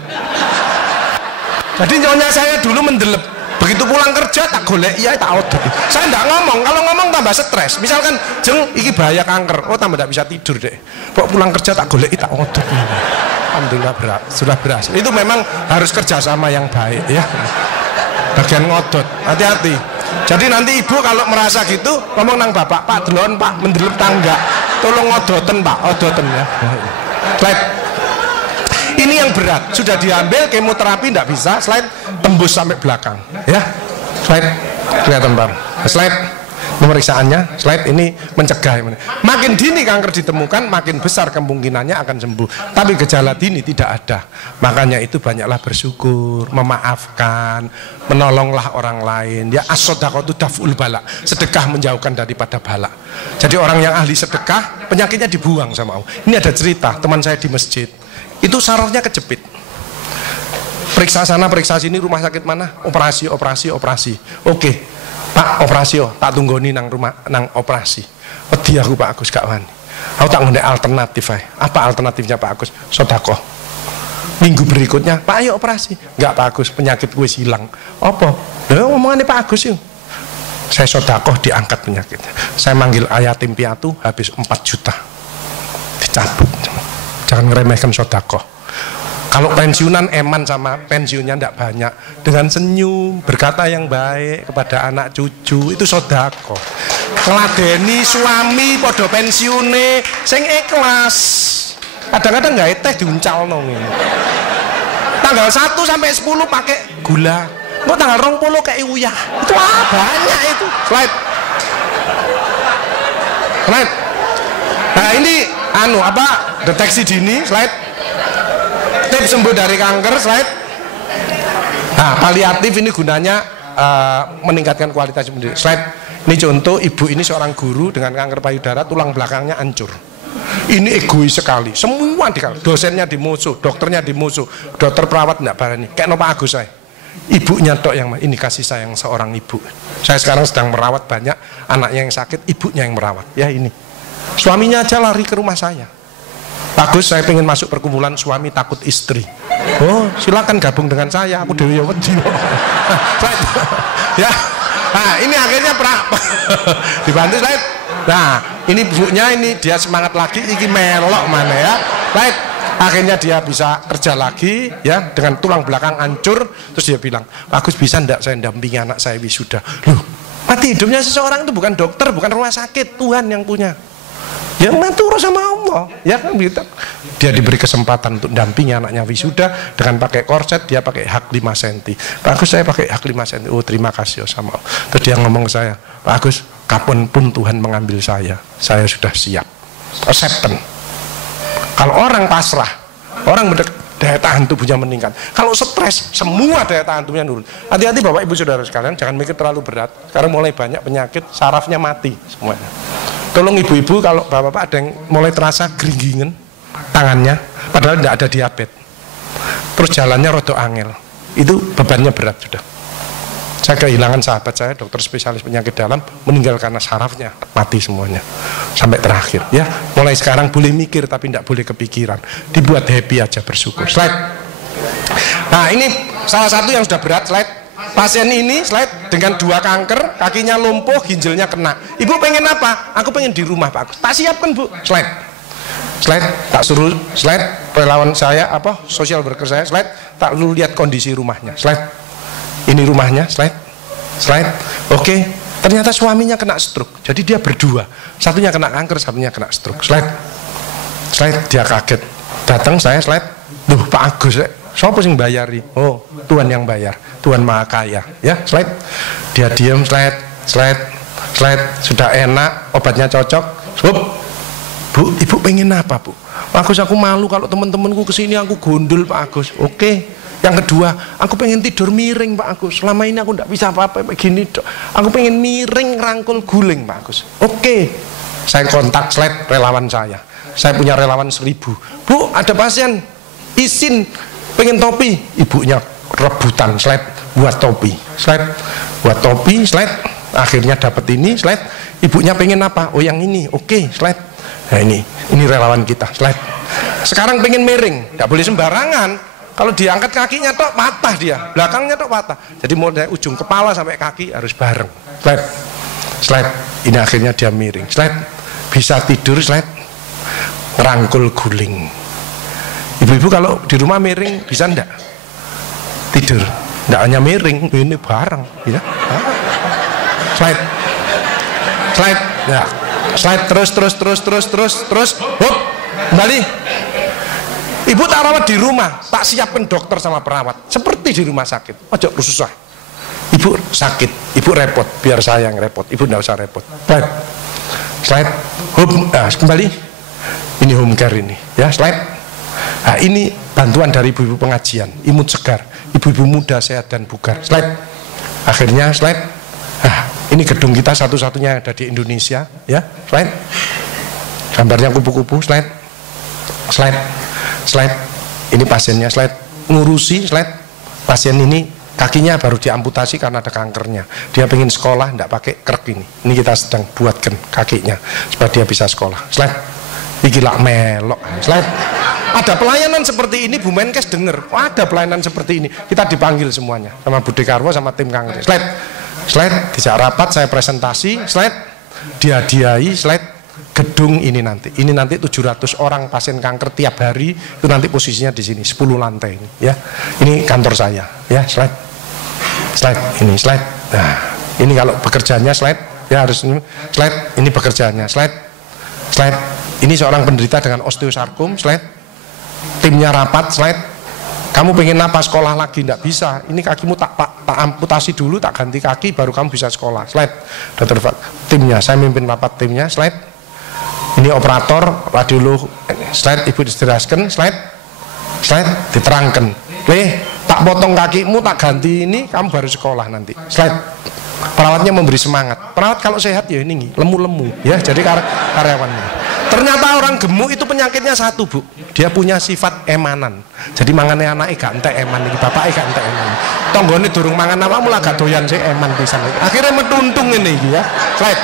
Jadi nyonya saya dulu mendelep. Begitu pulang kerja tak golek, iya tak odot. Saya tidak ngomong, kalau ngomong tambah stres. Misalkan jeng iki bahaya kanker, oh tambah tidak bisa tidur deh. Kok pulang kerja tak golek, tak odot. Alhamdulillah sudah berhasil. Itu memang harus kerjasama yang baik ya. Bagian ngodot, hati-hati. Jadi nanti ibu kalau merasa gitu ngomong nang bapak, Pak delon Pak mendelep tangga, tolong ngodoten Pak, odoten ya. Slide. Ini yang berat, sudah diambil kemoterapi tidak bisa, slide tembus sampai belakang ya. Slide kelihatan Bang. Slide pemeriksaannya, slide ini mencegah. Makin dini kanker ditemukan, makin besar kemungkinannya akan sembuh. Tapi gejala dini tidak ada. Makanya itu banyaklah bersyukur, memaafkan, menolonglah orang lain. Ya as-shadaqatu daf'ul bala. Sedekah menjauhkan daripada bala. Jadi orang yang ahli sedekah, penyakitnya dibuang sama Allah. Ini ada cerita, teman saya di masjid. Itu sarafnya kejepit. Periksa sana, periksa sini, rumah sakit mana? Operasi. Oke. Pak operasi tak tunggoni nang rumah nang operasi. Wedi aku Pak Agus gak wani. Aku tak ngene alternatif ae. Apa alternatifnya Pak Agus? Sedekah. Minggu berikutnya, Pak ayo operasi. Enggak Pak Agus, penyakit gue hilang. Apa? Lha ngomongane Pak Agus yuk. Saya sedekah diangkat penyakitnya. Saya manggil yatim piatu habis 4 juta. Dicabut. Jangan ngeremehkan sedekah. Kalau pensiunan eman sama pensiunnya tidak banyak, dengan senyum berkata yang baik kepada anak cucu itu sedekah. Ngeladeni suami podo pensiune sing ikhlas. Kadang-kadang nggak teh diuncal nong. Tanggal 1 sampai 10 pakai gula. Kok tanggal 20 kayak uyah. Itu banyak itu. Slide. Nah ini deteksi dini. Slide. Tips sembuh dari kanker, slide. Nah, paliatif ini gunanya meningkatkan kualitas hidup. Slide. Ini contoh, ibu ini seorang guru dengan kanker payudara, tulang belakangnya hancur. Ini egois sekali. Semua dosennya dimusuh, dokternya dimusuh, dokter perawat tidak berani. Kayak Pak Agus saya. Ibunya tok yang ini kasih sayang seorang ibu. Saya sekarang sedang merawat banyak anaknya yang sakit, ibunya yang merawat. Ya ini. Suaminya aja lari ke rumah saya. Bagus, saya pengen masuk perkumpulan suami takut istri. Oh, silakan gabung dengan saya. Aku dewi wedi. Ya. Nah, ini akhirnya dibantu slide. Nah, ini ibunya ini dia semangat lagi, iki melok mana ya. Slide. Akhirnya dia bisa kerja lagi ya dengan tulang belakang hancur. Terus dia bilang, "Bagus, bisa ndak saya dampingi anak saya wisuda?" Loh, mati hidupnya seseorang itu bukan dokter, bukan rumah sakit, Tuhan yang punya. Ya mengatur sama Allah, ya kan gitu. Dia diberi kesempatan untuk dampingi anaknya wisuda dengan pakai korset, dia pakai hak 5 cm. Pak Agus, saya pakai hak 5 cm. Oh, terima kasih sama Allah. Terus dia ngomong ke saya, Pak Agus, kapanpun Tuhan mengambil saya sudah siap. Acceptance. Kalau orang pasrah, orang daya tahan tubuhnya meningkat. Kalau stres, semua daya tahan tubuhnya turun. Hati-hati Bapak Ibu Saudara sekalian, jangan mikir terlalu berat. Sekarang mulai banyak penyakit, sarafnya mati semuanya. Tolong ibu-ibu kalau bapak-bapak ada yang mulai terasa geringgingen tangannya, padahal tidak ada diabetes, terus jalannya rodo angel, itu bebannya berat sudah. Saya kehilangan sahabat saya, dokter spesialis penyakit dalam, meninggal karena sarafnya mati semuanya sampai terakhir. Ya, mulai sekarang boleh mikir tapi tidak boleh kepikiran, dibuat happy aja, bersyukur. Slide. Nah ini salah satu yang sudah berat. Slide. Pasien ini slide dengan 2 kanker, kakinya lumpuh, ginjalnya kena. Ibu pengen apa? Aku pengen di rumah Pak Agus. Tak siapkan Bu. Slide. Tak suruh slide. Relawan saya social worker saya slide. Tak lu lihat kondisi rumahnya. Slide. Ini rumahnya. Slide. Oke. Ternyata suaminya kena stroke. Jadi dia berdua. Satunya kena kanker, satunya kena stroke. Slide. Dia kaget. Datang saya slide. Duh Pak Agus. Siapa sing bayari? Oh, Tuhan yang bayar. Tuhan Maha Kaya. Ya, slide. Dia diam, slide. Sudah enak, obatnya cocok. Bu, ibu pengen apa Bu? Pak Agus, aku malu kalau teman-temanku kesini aku gondol Pak Agus. Oke, Yang kedua, aku pengen tidur miring Pak Agus. Selama ini aku tidak bisa apa-apa begini dok. Aku pengen miring rangkul guling Pak Agus. Oke, saya kontak slide relawan saya. Saya punya relawan 1000. Bu, ada pasien izin pengen topi. Ibunya rebutan slide buat topi. Slide buat topi, slide. Akhirnya dapat ini slide. Ibunya pengen apa? Oh yang ini. Oke, slide. Nah ini relawan kita. Slide. Sekarang pengen miring, tidak boleh sembarangan. Kalau diangkat kakinya tok patah dia, belakangnya tok patah. Jadi mau dari ujung kepala sampai kaki harus bareng. Slide, slide. Ini akhirnya dia miring. Slide. Bisa tidur. Slide. Ngerangkul guling. Ibu-ibu kalau di rumah miring bisa ndak? Tidur. Ndak hanya miring, ini bareng. Ya. Slide, slide. Ya. Slide terus. Hop, kembali. Ibu tak rawat di rumah, tak siapkan dokter sama perawat seperti di rumah sakit. Ojo susah. Ibu sakit, ibu repot, biar saya yang repot. Ibu tidak usah repot. Slide, slide, home. Nah, kembali. Ini home care ini, ya slide. Nah, ini bantuan dari ibu-ibu pengajian, imut segar, ibu-ibu muda sehat dan bugar. Slide. Akhirnya slide. Nah, ini gedung kita satu-satunya ada di Indonesia, ya slide. Gambarnya kupu-kupu. Slide, slide. Slide, ini pasiennya. Slide, ngurusi. Slide, pasien ini kakinya baru diamputasi karena ada kankernya. Dia pengen sekolah, tidak pakai krek ini. Ini kita sedang buatkan kakinya supaya dia bisa sekolah. Slide, iki lak melok. Slide, ada pelayanan seperti ini. Bu Menkes denger, oh, ada pelayanan seperti ini. Kita dipanggil semuanya sama Budi Karwo sama tim kanker. Slide, slide, dijak rapat, saya presentasi. Slide, dihadiahi. Slide, gedung ini nanti 700 orang pasien kanker tiap hari itu nanti posisinya di sini 10 lantai ini ya. Ini kantor saya ya. Slide, slide, ini slide. Nah ini kalau bekerjanya slide ya harus ini. Slide, ini bekerjanya. Slide, slide. Ini seorang penderita dengan osteosarkom. Slide, timnya rapat. Slide, kamu pengen apa sekolah lagi? Tidak bisa, ini kakimu tak amputasi dulu, tak ganti kaki baru kamu bisa sekolah. Slide, dokter timnya, saya mimpin rapat timnya. Slide, ini operator radiolog. Slide, ibu dijelaskan. Slide, slide, diterangkan. Tak potong kakimu, tak ganti ini, kamu baru sekolah nanti. Slide, perawatnya memberi semangat. Perawat kalau sehat ya ini lemu-lemu ya, jadi karyawannya. Ternyata orang gemuk itu penyakitnya satu Bu, dia punya sifat emanan. Jadi mangannya anaknya gak entek eman, bapaknya gak entek eman. Tonggone durung mangan apa mulai gak doyan sih eman pisan. Akhirnya metuntung ini ya. Slide,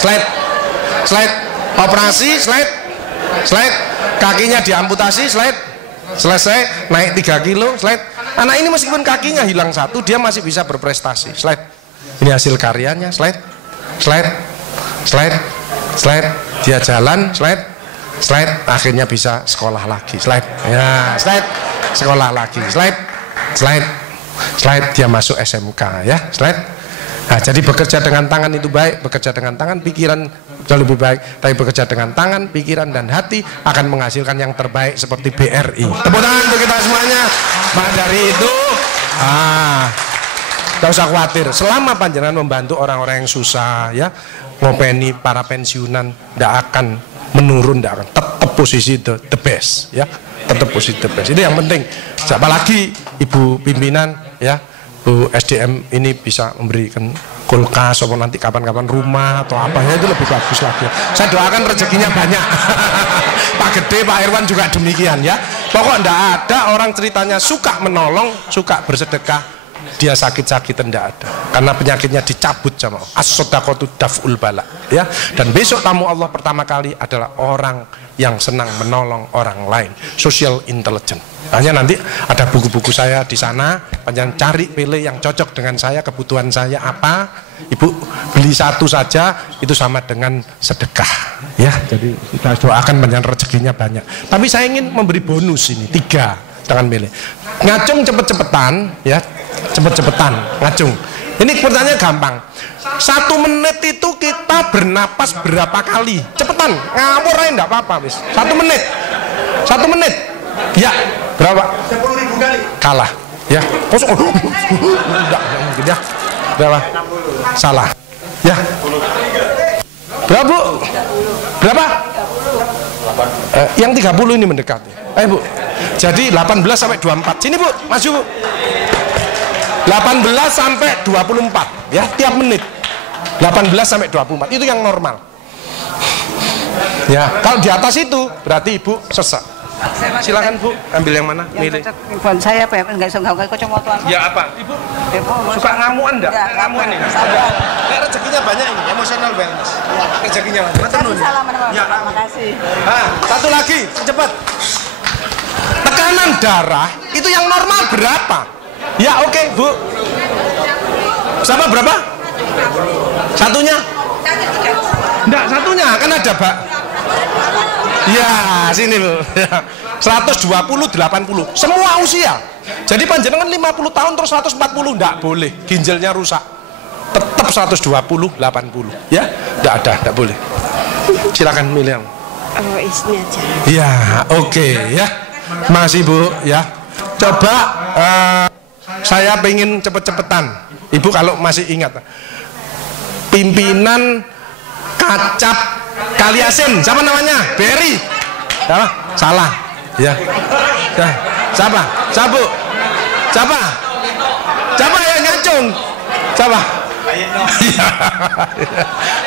slide, slide. Operasi. Slide, slide. Kakinya diamputasi. Slide, selesai, naik 3 kilo. Slide, anak ini meskipun kakinya hilang satu, dia masih bisa berprestasi. Slide, ini hasil karyanya. Slide, slide, slide, slide. Dia jalan. Slide, slide. Akhirnya bisa sekolah lagi. Slide, ya slide, sekolah lagi. Slide, slide, slide. Dia masuk SMK ya. Slide. Nah, jadi bekerja dengan tangan itu baik, bekerja dengan tangan pikiran jauh lebih baik, tapi bekerja dengan tangan, pikiran dan hati akan menghasilkan yang terbaik seperti BRI. Tepuk tangan untuk kita semuanya. Maka dari itu, tidak usah khawatir. Selama panjenengan membantu orang-orang yang susah, ya, ngopeni para pensiunan, tidak akan menurun, tidak akan tetap posisi the best, ya, tetap posisi the best. Itu yang penting. Apalagi ibu pimpinan, ya. Bu SDM ini bisa memberikan kulkas atau nanti kapan-kapan rumah atau apa ya, itu lebih bagus lagi. Saya doakan rezekinya banyak. Pak Gede, Pak Irwan juga demikian ya. Pokok enggak ada orang ceritanya suka menolong, suka bersedekah, dia sakit-sakitan enggak ada. Karena penyakitnya dicabut sama Allah. As-shadaqatu daf'ul bala ya. Dan besok tamu Allah pertama kali adalah orang yang senang menolong orang lain, social intelligence. Hanya nanti ada buku-buku saya di sana, panjang cari pilih yang cocok dengan saya, kebutuhan saya apa, ibu beli satu saja itu sama dengan sedekah ya. Jadi kita doakan panjang rezekinya banyak. Tapi saya ingin memberi bonus ini 3, jangan milih. Ngacung cepet-cepetan ya, cepet-cepetan ngacung. Ini pertanyaan gampang. 1 menit itu kita bernapas berapa kali? Cepetan, ngawur aja enggak apa-apa wis. 1 menit. 1 menit. Ya, berapa? 10.000 kali. Kalah. Ya. Enggak mungkin ya. Berapa? Salah. Ya. Berapa, Bu? Berapa? Yang 30 ini mendekati. Bu. Jadi 18 sampai 24. Sini Bu, maju Bu. 18 sampai 24 ya, tiap menit. 18 sampai 24 itu yang normal. Ya, kalau di atas itu berarti Ibu sesak. Silakan Bu, ambil yang mana? Milih. Buat saya apa ya? Enggak bisa enggak kacamata. Ya apa? Ibu suka ngamuan enggak? Ngamuan ini. Nek rezekinya banyak ini, emotional wellness. Rezekinya banyak. Matur nuwun. Ya, terima kasih. Nah, satu lagi, cepat. Tekanan darah itu yang normal berapa? Ya, oke, Bu. Sama berapa? Satunya? Enggak, satunya kan ada, Pak. Ya, sini Bu. 120 80. Semua usia. Jadi panjenengan 50 tahun terus 140 enggak boleh. Ginjalnya rusak. Tetap 120 80. Ya, enggak boleh. Silakan milih yang. Oh, ini aja. Ya, oke ya. Masih Bu ya. Coba saya pengen cepet-cepetan. Ibu kalau masih ingat. Pimpinan Kacap Kaliasin, siapa namanya? Berry. Salah. Ya. Ya. Siapa? Siapa? Siapa? Siapa yang ngacung? Siapa?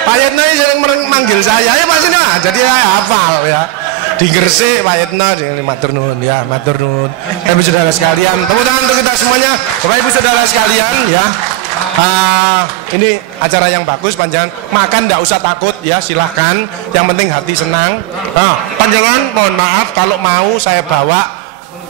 Pak Yetno ini sering manggil saya ya Pak Sina. Jadi saya hafal ya. Di Gresik Pak Yetno, matur nuwun ya, matur nuwun. Ibu saudara sekalian, tepuk tangan untuk kita semuanya. Bapak Ibu saudara sekalian ya. Ini acara yang bagus, panjangan makan tidak usah takut ya, silahkan, yang penting hati senang. Panjangan mohon maaf kalau mau saya bawa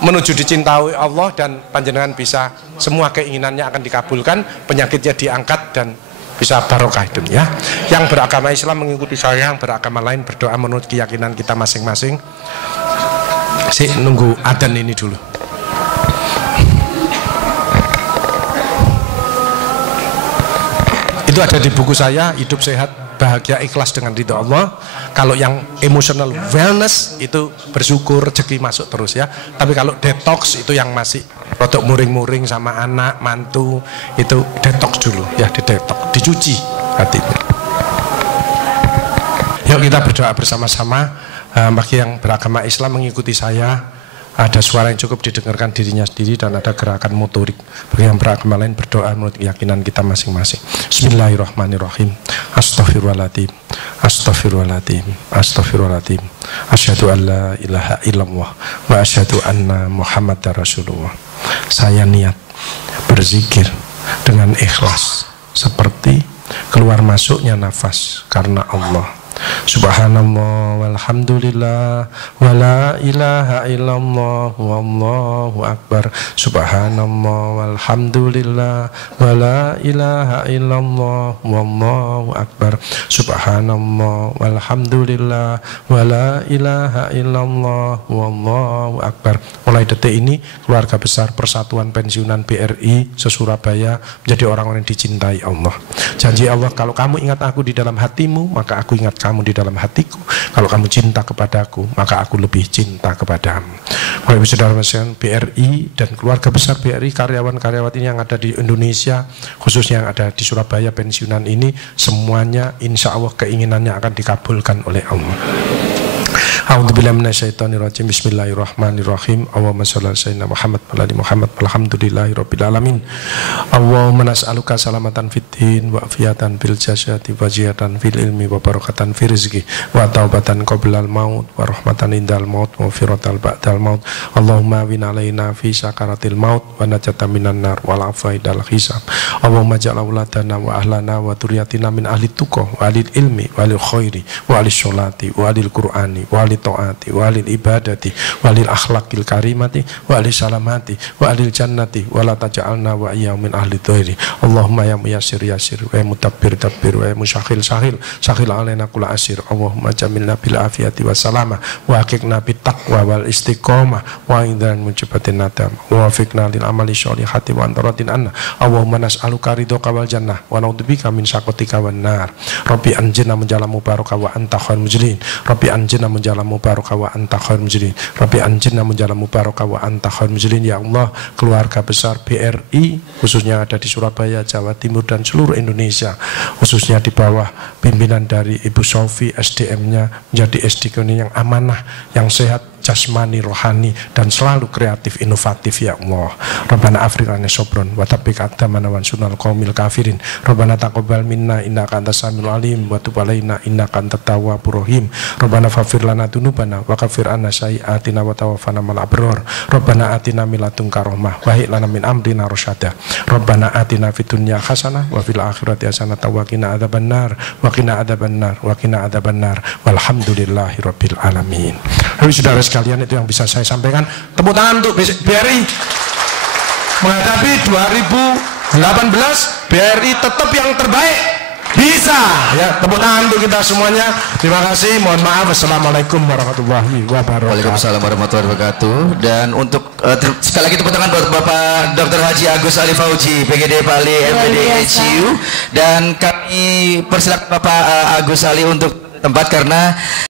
menuju dicintai Allah dan panjenengan bisa semua keinginannya akan dikabulkan, penyakitnya diangkat dan bisa barokah hidup ya. Yang beragama Islam mengikuti saya, yang beragama lain berdoa menurut keyakinan kita masing-masing. Nunggu adzan ini dulu. Itu ada di buku saya, Hidup Sehat Bahagia Ikhlas dengan Ridho Allah. Kalau yang emotional wellness itu bersyukur rezeki masuk terus ya. Tapi kalau detox itu yang masih rodok muring-muring sama anak, mantu, itu detox dulu ya, detox, dicuci hatinya. Yuk kita berdoa bersama-sama. Bagi yang beragama Islam mengikuti saya, ada suara yang cukup didengarkan dirinya sendiri dan ada gerakan motorik. Bagi yang beragama lain berdoa menurut keyakinan kita masing-masing. Bismillahirrahmanirrahim. Astaghfirullahaladzim. Astaghfirullahaladzim. Astaghfirullahaladzim. Asyhadu an la ilaha illallah wa asyhadu anna Muhammadar Rasulullah. Saya niat berzikir dengan ikhlas seperti keluar masuknya nafas karena Allah. Subhanallah walhamdulillah wala ilaha illallah wallahu akbar. Subhanallah walhamdulillah wala ilaha illallah wallahu akbar. Subhanallah walhamdulillah wala ilaha illallah wallahu akbar. Mulai detik ini keluarga besar Persatuan Pensiunan BRI se-Surabaya menjadi orang-orang yang dicintai Allah. Janji Allah, kalau kamu ingat aku di dalam hatimu, maka aku ingat kamu di dalam hatiku. Kalau kamu cinta kepadaku, maka aku lebih cinta kepadamu. Bapak Ibu Saudara sekalian, BRI dan keluarga besar BRI, karyawan-karyawan ini yang ada di Indonesia, khususnya yang ada di Surabaya pensiunan ini, semuanya insya Allah keinginannya akan dikabulkan oleh Allah. A'udzubillahi minasyaitonirrajim. Bismillahirrahmanirrahim. Allahumma shalli ala sayyidina Muhammad wa ali Muhammad. Alhamdulillahirabbil alamin. Allahumma nas'aluka salamatan fid din wa afiyatan fil jasadi wa ziyadatan fil ilmi wa barakatan fil rizqi wa taubatan qablal maut wa rahmatan indal maut wa firatan ba'dal maut. Allahumma win alaina fi sakaratil maut wa najatan minan nar wal afaidal hisab. Allahumma ja'al auladana wa ahlana wa dzurriyyatina min ahli tuqah wa ahli ilmi wa ahli khairi wa ahli sholati wa ahli qur'ani wa ahli taati wa alil ibadati wa alil akhlaqil karimati wa alil salamati wa alil jannati wa la taj'alna wa iyyahu min ahli dhairi. Allahumma ya muyassir yasir wa ya mutabbir tabbir wa ya musyahil sahil sahil alaina kulla asir. Allahumma jamilna bil afiyati wa salama wa haqiqna bit taqwa wal istiqamah wa idhan mujibatin nadam wa wafiqna lil amali sholihati wa antaratin anna. Allahumma nas'aluka ridhoka wal jannah wa na'udzubika min sakhatika wan nar. Rabbi anjina menjalan mubaraka wa anta khairul mujlin. Rabbi anjina menjalan mubaraka wa anta khairul mujlin. Rabbi anjina menjalan mubaraka wa anta khairul mujlin. Ya Allah, keluarga besar BRI khususnya ada di Surabaya, Jawa Timur dan seluruh Indonesia, khususnya di bawah pimpinan dari Ibu Sofi, SDM-nya menjadi SDM yang amanah, yang sehat, jasmani, rohani, dan selalu kreatif, inovatif ya Allah. Rabbana afriqana sobron wa tabbik adamana wan sunal qaumil kafirin. Rabbana taqabbal minna innaka antas samiul alim wa tub alaina innaka antat tawwabur rahim. Rabbana faghfir lana dzunubana wa kaffir anna sayyi'atina wa tawaffana ma'al abrar. Rabbana atina min ladunka rahmah wa hib lana min amrina rasyada. Rabbana atina fid dunya hasanah wa fil akhirati hasanah wa qina adzabannar wa qina adzabannar wa qina adzabannar. Walhamdulillahirabbil alamin. Saudara sekalian, itu yang bisa saya sampaikan. Tepuk tangan untuk BRI menghadapi 2018. BRI tetap yang terbaik, bisa ya. Tepuk tangan untuk kita semuanya. Terima kasih, mohon maaf. Assalamualaikum warahmatullahi wabarakatuh. Waalaikumsalam warahmatullahi wabarakatuh. Dan untuk sekali lagi tepuk tangan buat Bapak Dr. Haji Agus Ali Fauji, PGD Bali MPD HU. Dan kami persilakan Bapak Agus Ali untuk tempat karena